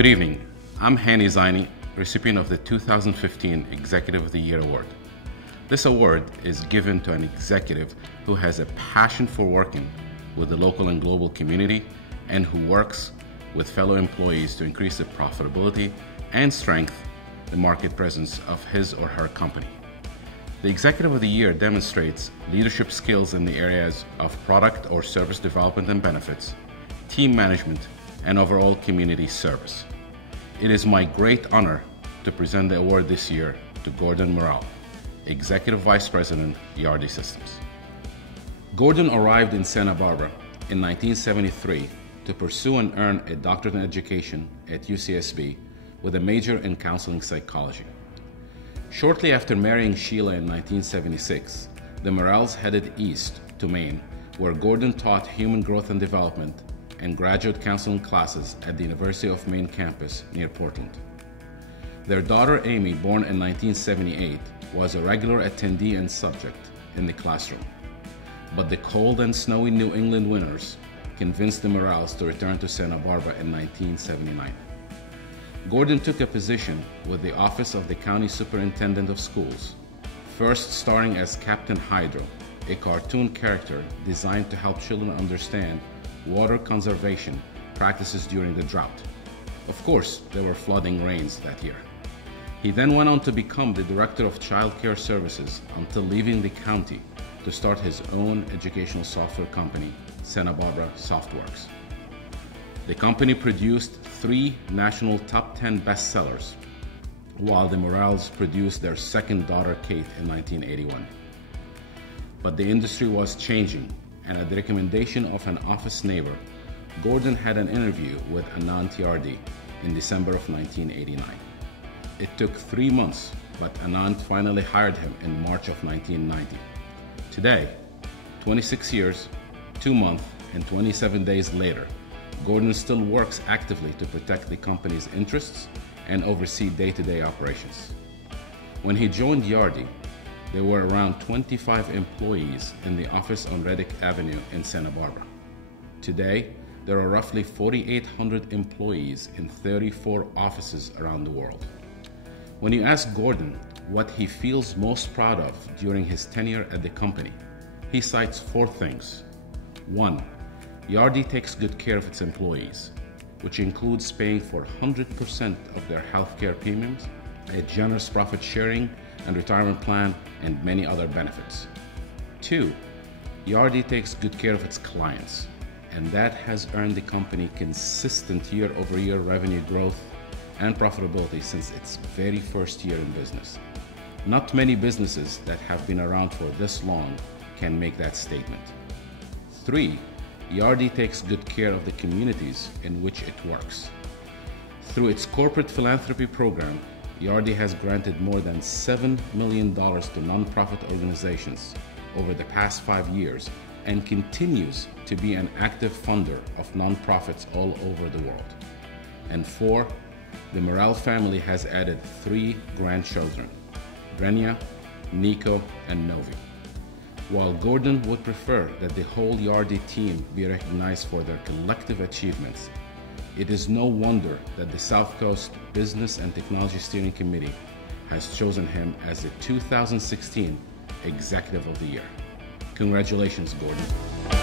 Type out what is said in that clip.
Good evening. I'm Hani Zaini, recipient of the 2015 Executive of the Year Award. This award is given to an executive who has a passion for working with the local and global community and who works with fellow employees to increase the profitability and strength the market presence of his or her company. The Executive of the Year demonstrates leadership skills in the areas of product or service development and benefits, team management, and overall community service. It is my great honor to present the award this year to Gordon Morrell, Executive Vice President, Yardi Systems. Gordon arrived in Santa Barbara in 1973 to pursue and earn a doctorate in education at UCSB with a major in counseling psychology. Shortly after marrying Sheila in 1976, the Morrells headed east to Maine, where Gordon taught human growth and development and graduate counseling classes at the University of Maine campus near Portland. Their daughter Amy, born in 1978, was a regular attendee and subject in the classroom. But the cold and snowy New England winters convinced the Morrells to return to Santa Barbara in 1979. Gordon took a position with the Office of the County Superintendent of Schools, first starring as Captain Hydro, a cartoon character designed to help children understand water conservation practices during the drought. Of course, there were flooding rains that year. He then went on to become the Director of Child Care Services until leaving the county to start his own educational software company, Santa Barbara Softworks. The company produced 3 national top 10 bestsellers, while the Morrells produced their second daughter, Kate, in 1981. But the industry was changing, and at the recommendation of an office neighbor, Gordon had an interview with Anant Yardi in December of 1989. It took 3 months, but Anant finally hired him in March of 1990. Today, 26 years, 2 months, and 27 days later, Gordon still works actively to protect the company's interests and oversee day-to-day operations. When he joined Yardi, there were around 25 employees in the office on Reddick Avenue in Santa Barbara. Today, there are roughly 4,800 employees in 34 offices around the world. When you ask Gordon what he feels most proud of during his tenure at the company, he cites 4 things. 1. Yardi takes good care of its employees, which includes paying for 100% of their healthcare premiums, a generous profit sharing and retirement plan, and many other benefits. 2. Yardi takes good care of its clients, and that has earned the company consistent year-over-year revenue growth and profitability since its very first year in business. Not many businesses that have been around for this long can make that statement. 3. Yardi takes good care of the communities in which it works. Through its corporate philanthropy program, Yardi has granted more than $7 million to nonprofit organizations over the past 5 years and continues to be an active funder of nonprofits all over the world. And 4, the Morrell family has added 3 grandchildren, Brenya, Nico, and Novi. While Gordon would prefer that the whole Yardi team be recognized for their collective achievements, it is no wonder that the South Coast Business and Technology Steering Committee has chosen him as the 2016 Executive of the Year. Congratulations, Gordon.